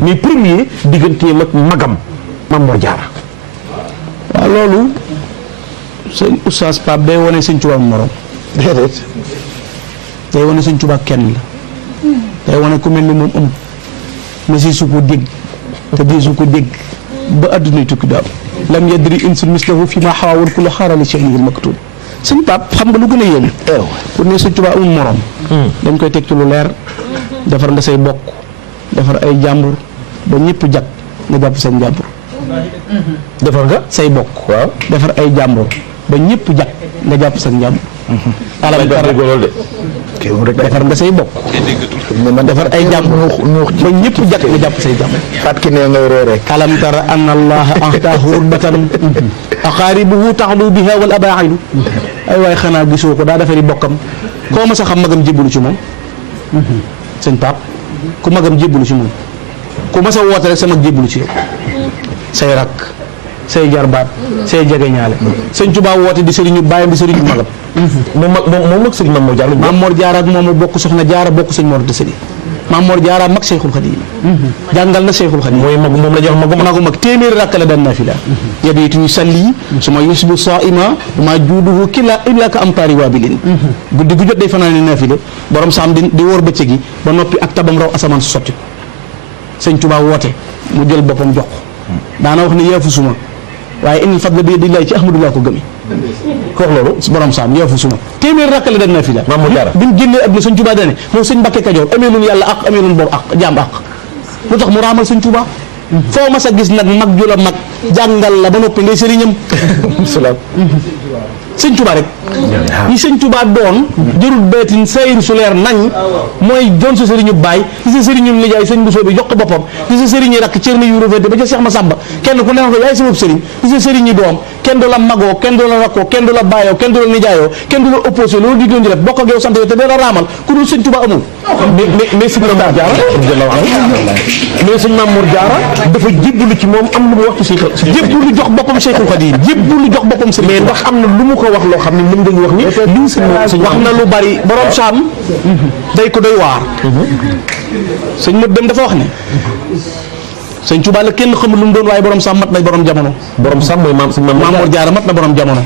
mais premier digganteem ak magam Mame Mor Diarra. waaw loolu sëñ oustaz Pape day wane sëñ Touba morom. déedéet. day wane sëñ Touba kenn la. day wane ku mel ni moom am masi su ko dégg te dee su ko dégg ba addunay tukki daaw lam yadri insun mislahu fi ma xawaawal ku la xaarali cheikh nigil maktum sëñ Pape xam nga lu gën a yéen pour ne sëñ Touba amul morom dañ koy teg ci lu leer defar nga say bokk defar ay jàmbur ba ñëpp jag nga jàpp seen jàmbur defar nga say bokk waaw defar ay jàmbur ba ñëpp jag nga jàpp seen jàmbur alam tara defar nga say bokk defar ay jàmbur ba ñëpp jag nga jàpp say jàmbur xat ki ne ngay ree rek alam tara anna allaha axtaahu rutbatan aqaaribuhu taxlu biha wal abaa'idu ay waay xanaa gisoo ko daa defari bokkam koo ma sa xam magam jébbalu ci moom sëñ Pape ku magam jébbalu ci moom ku ma sa woote rek sa mag jébbalu ci yow say rakk say jarbaat say jegeñaale sëñ Touba woote di sëriñu bàyyam di sëriñu magam moom ak sëriñ Mame Mor Diarra Mame Mor Diarra ak moom bokk soxna Diarra bokk sëñ Mor de sëriñ Mame Mor Diarra mag Cheikhul Khadim jàngal na Cheikhul Khadim mooy mag moom la jox magu mag téeméeri rakk la daan nafila yabiitu yusalli suma yusbu saa'ima ma juuduhu kila illa ka amtaari waabilin guddi gu jot day fanaane nafila borom saam di wóor bëccëg gi ba noppi ak tabam raw asamaan su sotti sëñ Touba woote mu jël boppam jox ko daana wax ne yeefu suma waaye innal fadla bi yadillaahi ci Ahmadu laa ko gëmi ko wax loolu borom saam yeefu suma téeméer rakk la dem na fi la Mame Mor Diarra bi mu génnee adduna sëñ Touba dane moom sëñ Mbàkke Kajoor amee lun yàlla ak amee lun boobu ak jaam ak lu tax mu raamal sëñ Touba foo mas a gis nag mag ju la mag jàngal la ba noppi ngay sëriñam salaam sëñ Touba rek ñi sëñ Touba doon jërul beetin sayir su leer nañ mooy doon sa sëriñu baay ci sa sëriñu nijaay sëñ Bousso bi jox ko boppam ci sa sëriñu rakk cër na yu rafet ba ca Cheikh Massamba kenn ku ne ko yaay sama sëriñ ci sa sëriñu doom kenn du la magoo kenn du la rakkoo kenn du la baayoo kenn du la nijaayoo kenn du la opposé loolu di doon di def bokk ak yow sant yow te dee la raamal ku dul sëñ Touba amul mais sëñ Mame Mor Diarra mais sëñ Mame Mor Diarra dafa jébbalu ci moom am lu mu wax ci jébbalu jox boppam Cheikhul Khadim jébbalu jox boppam sëriñ mais ndax am na lu mu ko wax loo xam ne mën nga wax ni lii sëñ wax na lu bari borom saam day ko doy waar sëñ Modou dem dafa wax ne sëñ Touba la kenn xamul lu mu doon waaye borom saam mat na borom jamono borom saam mooy maam sëñ Mame Mor Diarra mat na borom jamono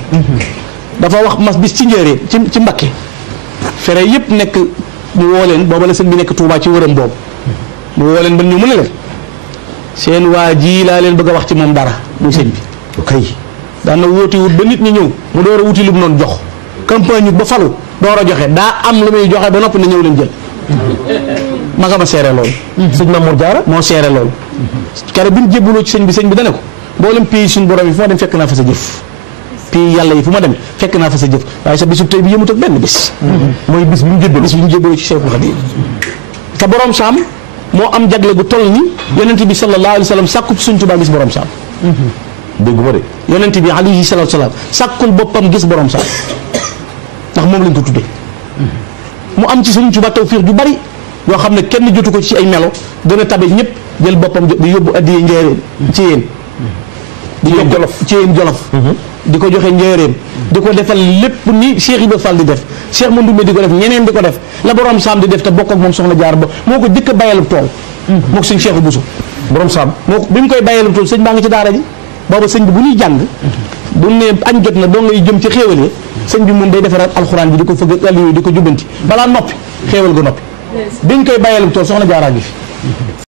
dafa wax mas bis ci njéeréer ci Mbakke fere yëpp nekk mu woo leen booba la sëñ bi nekk Touba ci wëram boobu mu woo leen ba ñu mën a leen seen waa ji laa leen bëgg a wax ci moom dara muy sëñ bi ok daan na wóoti wut ba nit ñi ñëw mu door a wuti lu mu noonu jox campagne ba falu door a joxe daa am lu muy joxe ba noppi na ñëw leen jël magama seere loolu sëñ Mame Mor Diarra moo seere loolu kere bi mu jébbaloo ci sëñ bi dane ko mboolem pays suñu borom yi fu ma dem fekk naa fa sa jëf pays yàlla yi fu ma dem fekk naa fa sa jëf waaye sa bisub tey bi yëmut ak benn bis mooy bis bi mu jébbaloo ci Cheikhul Khadim te borom saam moo am jagle gu toll ni yonent bi sallallahu alayhi wa sallam sàkku ci suñ Tuubaa gis borom saam dégguma de yonent bi alayhi salaatu salaam sàkkul boppam gis borom saam ndax moom lañ ko tuddee mu am ci Sëriñ Tuubaa tawfiix ju bari yoo xam ne kenn jotu ko ci ay melo gën a tabe ñëpp jël boppam di yóbbu addiyee njéeréem ci yéen ci yéen jolof di ko joxe njéeréem di ko defal lépp ni Cheikh Ibrahima Fall di def Cheikh Mandoumbe di ko def ñeneen di ko def la borom saam di def te bokk ak moom soxna Diarra ba moo ko dëkk bayalu tool moo ko sëñ Cheikh Bousso borom saam moo bi mu koy bayalu tool sëñ baa ngi ci daara ji booba sëñ bi bu ñuy jàng bu ne añ jot na doo ngay jëm ci xéewal yi sëñ bi moom day defaraat alxuraan bi di ko fëgg àll yooyu di ko jubbanti balaa noppi xéewal ga noppi biñ koy bayalu tool soxna Diarra gi fi